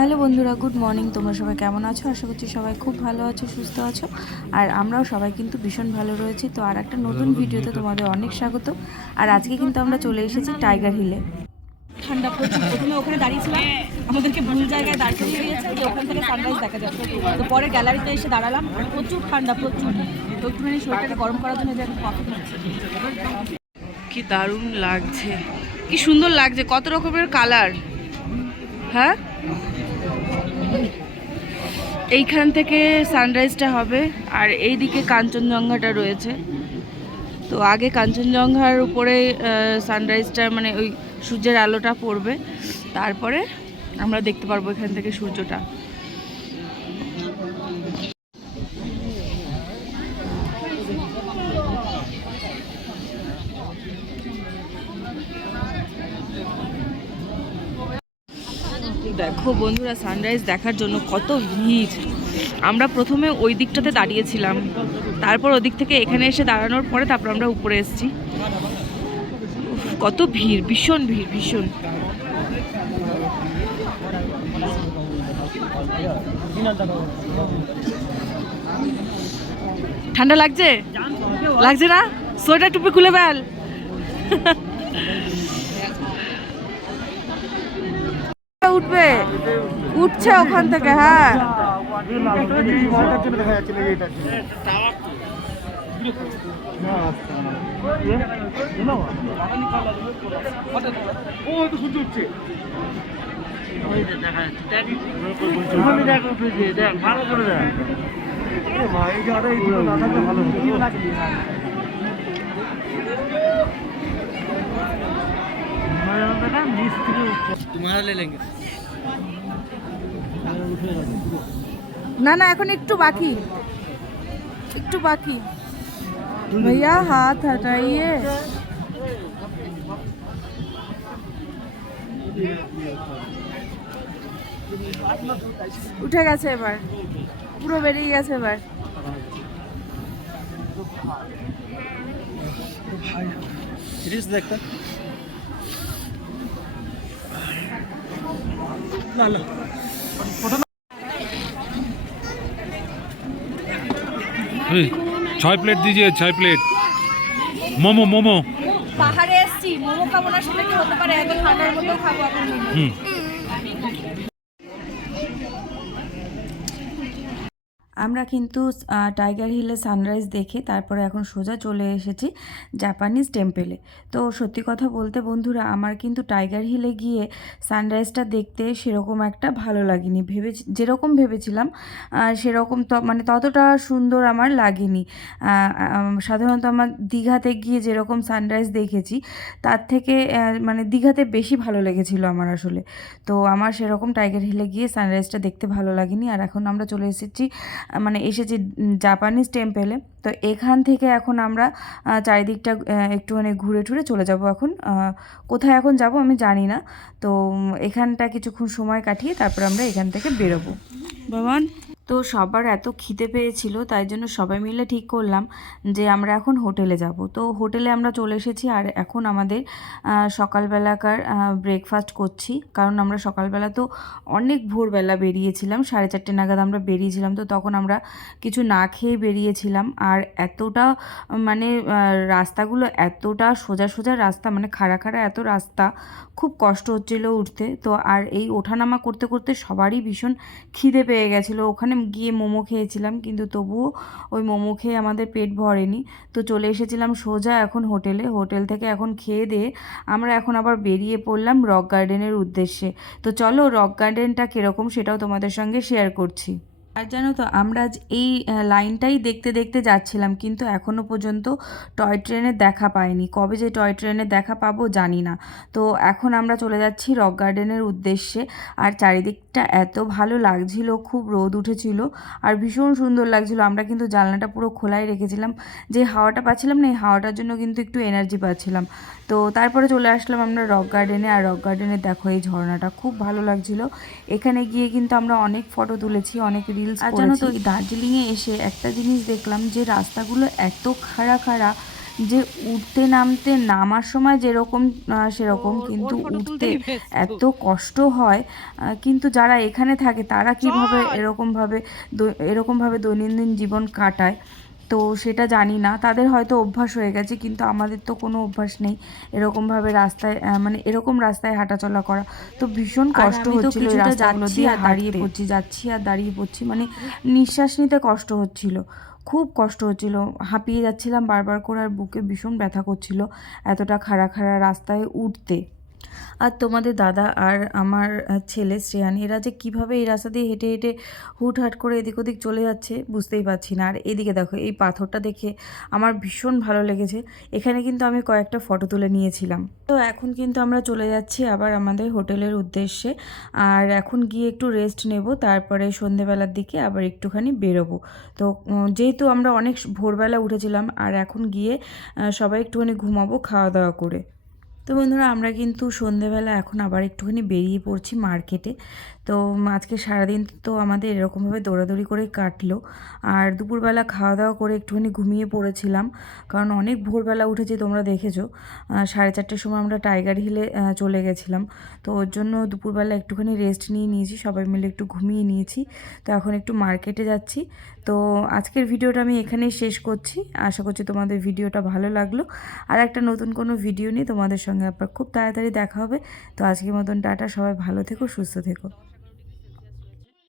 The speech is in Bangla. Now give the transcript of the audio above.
হ্যালো বন্ধুরা, গুড মর্নিং। তোমরা সবাই কেমন আছো? আশা করছি সবাই খুব ভালো আছো, সুস্থ আছো। আর আমরাও সবাই কিন্তু ভীষণ ভালো রয়েছি। তো আর একটা নতুন ভিডিওতে তোমাদের অনেক স্বাগত। আর আজকে কিন্তু আমরা চলে এসেছি টাইগার হিলে। ঠান্ডা প্রচুর। প্রথমে ওখানে দাঁড়িয়েছিলাম, আমাদেরকে ভুল জায়গায় দাঁড় করিয়ে দিয়েছে যে ওখান থেকে সানরাইজ দেখা যাবে। তো পরে গ্যালারিতে এসে দাঁড়ালাম, প্রচুর ঠান্ডা, প্রচুর। তো একটুখানি শরীরটাকে গরম করার জন্য যে কফি খাচ্ছি। কি দারুণ লাগছে, কি সুন্দর লাগছে, কত রকমের কালার। হ্যাঁ, এইখান থেকে সানরাইজটা হবে আর এই দিকে কাঞ্চনজঙ্ঘাটা রয়েছে। তো আগে কাঞ্চনজঙ্ঘার উপরে সানরাইজটা মানে ওই সূর্যের আলোটা পড়বে, তারপরে আমরা দেখতে পারবো এখান থেকে সূর্যটা। দেখো বন্ধুরা, সানরাইজ দেখার জন্য কত ভিড়। আমরা প্রথমে ওই দিকটাতে দাঁড়িয়েছিলাম, তারপর ওদিক থেকে এখানে এসে দাঁড়ানোর পরে তারপর আমরা উপরে এসেছি। কত ভিড়, ভীষণ ভিড়, ভীষণ। ঠান্ডা লাগছে? লাগছে না? সোয়েটার টুপি খুলে ফেল। উঠবে, উঠছে ওখান থেকে। হ্যাঁ, না না, এখন একটু বাকি, একটু বাকি। भैया हाथ हटाइए। উঠে গেছে এবার, পুরো বেরিয়ে গেছে এবার। छह प्लेट दीजिए, 6 प्लेट मोमो मोमो। পাহাড়ে এসছি, মোমো খাবো না সেটা কি হতে পারে? এত ঠান্ডার মধ্যেও খাবো এখন মোমো। আমরা কিন্তু টাইগার হিলে সানরাইজ দেখে তারপরে এখন সোজা চলে এসেছি জাপানিজ টেম্পেলে। তো সত্যি কথা বলতে বন্ধুরা, আমার কিন্তু টাইগার হিলে গিয়ে সানরাইজটা দেখতে সেরকম একটা ভালো লাগেনি। যেরকম ভেবেছিলাম সেরকম মানে ততটা সুন্দর আমার লাগেনি। সাধারণত আমার দীঘাতে গিয়ে যেরকম সানরাইজ দেখেছি তার থেকে মানে দীঘাতে বেশি ভালো লেগেছিল আমার আসলে। তো আমার সেরকম টাইগার হিলে গিয়ে সানরাইজটা দেখতে ভালো লাগেনি। আর এখন আমরা চলে এসেছি এসেছি জাপানিজ টেম্পেলে। তো এখান থেকে এখন আমরা চারিদিকটা একটুখানি ঘুরে টুরে চলে যাব। এখন কোথায় এখন যাব আমি জানি না। তো এখানটা কিছুক্ষণ সময় কাটিয়ে তারপর আমরা এখান থেকে বেরোবো। বাবান, তো সবার এত খিদে পেয়েছিল, তাই জন্য সবাই মিলে ঠিক করলাম যে আমরা এখন হোটেলে যাব। তো হোটেলে আমরা চলে এসেছি আর এখন আমাদের সকালবেলাকার ব্রেকফাস্ট করছি। কারণ আমরা সকালবেলা তো অনেক ভোরবেলা বেরিয়েছিলাম, 4:30 নাগাদ আমরা বেরিয়েছিলাম। তো তখন আমরা কিছু না খেয়ে বেরিয়েছিলাম। আর এতটা মানে রাস্তাগুলো এতটা সোজা সোজা রাস্তা, মানে খাড়া খাড়া এত রাস্তা, খুব কষ্ট হচ্ছিল উঠতে। তো আর এই ওঠানামা করতে করতে সবারই ভীষণ খিদে পেয়ে গেছিলো। ওখানে গিয়ে মোমো খেয়েছিলাম, কিন্তু তবুও ওই মোমো খেয়ে আমাদের পেট ভরেনি। তো চলে এসেছিলাম সোজা এখন হোটেলে। হোটেল থেকে এখন খেয়ে দিয়ে আমরা এখন আবার বেরিয়ে পড়লাম রক গার্ডেনের উদ্দেশ্যে। তো চলো, রক গার্ডেনটা কীরকম সেটাও তোমাদের সঙ্গে শেয়ার করছি। আর জানো তো, আমরা আজ এই লাইনটাই দেখতে দেখতে যাচ্ছিলাম, কিন্তু এখনও পর্যন্ত টয় ট্রেনের দেখা পাইনি। কবে যে টয় ট্রেনের দেখা পাবো জানি না। তো এখন আমরা চলে যাচ্ছি রক গার্ডেনের উদ্দেশ্যে। আর চারিদিকটা এত ভালো লাগছিল, খুব রোদ উঠেছিল আর ভীষণ সুন্দর লাগছিল। আমরা কিন্তু জানলাটা পুরো খোলাই রেখেছিলাম, যে হাওয়াটা পাচ্ছিলাম না, এই হাওয়াটার জন্য কিন্তু একটু এনার্জি পাচ্ছিলাম। তো তারপরে চলে আসলাম আমরা রক গার্ডেনে। আর রক গার্ডেনে দেখো এই ঝর্ণাটা খুব ভালো লাগছিল। এখানে গিয়ে কিন্তু আমরা অনেক ফটো তুলেছি, অনেক রিলস করেছি। দার্জিলিংয়ে এসে একটা জিনিস দেখলাম, যে রাস্তাগুলো এত খাড়া খাড়া যে উঠতে নামতে নামার সময় যেরকম সেরকম, কিন্তু উঠতে এত কষ্ট হয়। কিন্তু যারা এখানে থাকে তারা কীভাবে এরকমভাবে দৈনন্দিন জীবন কাটায় তো সেটা জানি না, তাদের হয়তো অভ্যাস হয়ে গেছে, কিন্তু আমাদের তো কোনো অভ্যাস নেই এরকমভাবে রাস্তায় মানে এরকম রাস্তায় হাঁটাচলা করা। তো ভীষণ কষ্ট হচ্ছিল, এই রাস্তাগুলো দিয়ে দাঁড়িয়ে পড়ছি, যাচ্ছি আর দাঁড়িয়ে পড়ছি, মানে নিঃশ্বাস নিতে কষ্ট হচ্ছিল, খুব কষ্ট হচ্ছিল, হাঁপিয়ে যাচ্ছিলাম বারবার করে, আর বুকে ভীষণ ব্যথা করছিল এতটা খাড়া খাড়া রাস্তায় উঠতে। আর তোমাদের দাদা আর আমার ছেলে শ্রেয়ান এরা যে কীভাবে এই রাস্তা দিয়ে হেঁটে হেঁটে হুটহাট করে এদিক ওদিক চলে যাচ্ছে বুঝতেই পারছি না। আর এদিকে দেখো, এই পাথরটা দেখে আমার ভীষণ ভালো লেগেছে, এখানে কিন্তু আমি কয়েকটা ফটো তুলে নিয়েছিলাম। তো এখন কিন্তু আমরা চলে যাচ্ছি আবার আমাদের হোটেলের উদ্দেশ্যে, আর এখন গিয়ে একটু রেস্ট নেব, তারপরে সন্ধেবেলার দিকে আবার একটুখানি বেরোবো। তো যেহেতু আমরা অনেক ভোরবেলা উঠেছিলাম, আর এখন গিয়ে সবাই একটুখানি ঘুমাবো খাওয়া দাওয়া করে। তো বন্ধুরা, আমরা কিন্তু সন্ধেবেলা এখন আবার একটুখানি বেরিয়ে পড়ছি মার্কেটে। তো আজকে সারাদিন তো আমাদের এরকমভাবে দৌড়াদৌড়ি করে কাটলো, আর দুপুরবেলা খাওয়া দাওয়া করে একটুখানি ঘুমিয়ে পড়েছিলাম, কারণ অনেক ভোরবেলা উঠেছি, তোমরা দেখেছো 4:30টার সময় আমরা টাইগার হিলে চলে গেছিলাম। তো ওর জন্য দুপুরবেলা একটুখানি রেস্ট নিয়েছি, সবাই মিলে একটু ঘুমিয়ে নিয়েছি। তো এখন একটু মার্কেটে যাচ্ছি। তো আজকের ভিডিওটা আমি এখানেই শেষ করছি, আশা করছি তোমাদের ভিডিওটা ভালো লাগলো। আর একটা নতুন কোনো ভিডিও নিয়ে তোমাদের সঙ্গে আবার খুব তাড়াতাড়ি দেখা হবে। তো আজকের মতন টাটা, সবাই ভালো থেকো, সুস্থ থেকো।